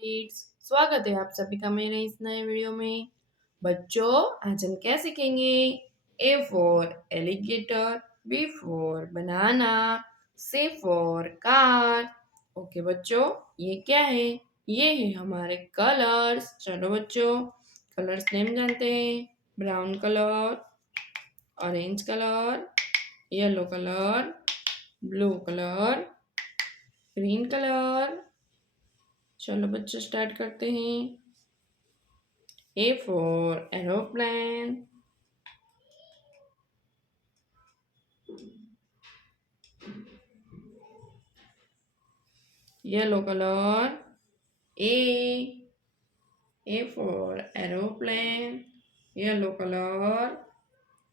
Kids, स्वागत है आप सभी का मेरे इस नए वीडियो में। बच्चों, आज हम क्या सीखेंगे? A for alligator, B for banana, C for car. Okay बच्चों, ये क्या है? ये है हमारे कलर्स। चलो बच्चों, कलर्स नेम जानते हैं। Brown colour, orange colour, yellow colour, blue colour, green colour. चलो बच्चों, स्टार्ट करते हैं। A for aeroplane, yellow color. A. A for aeroplane, yellow color.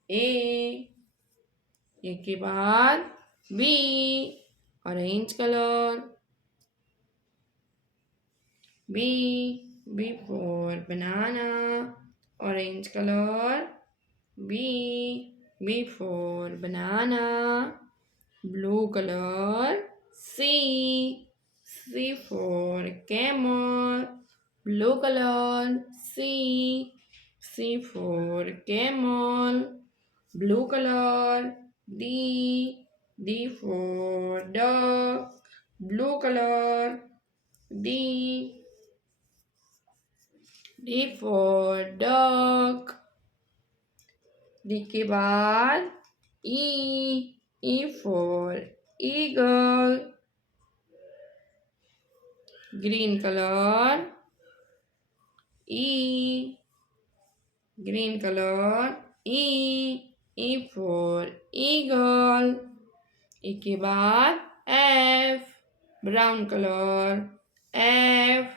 A. A के बाद B, orange color. B. B for banana, orange color. B. B for banana, blue color. C. C for camel, blue color. C. C for camel, blue color. D. D for dog, blue color. D. D for dog. D के बाद E. E for eagle, green color. E. Green color. E. E for eagle. E के बाद F, brown color. F.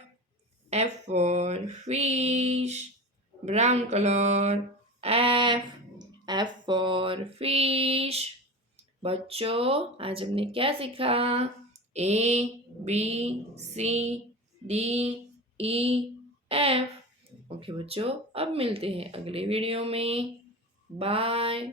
F for fish, brown color. F. F for fish. बच्चों, आज हमने क्या सीखा? A, B, C, D, E, F। Okay बच्चों, अब मिलते हैं अगले वीडियो में। बाय।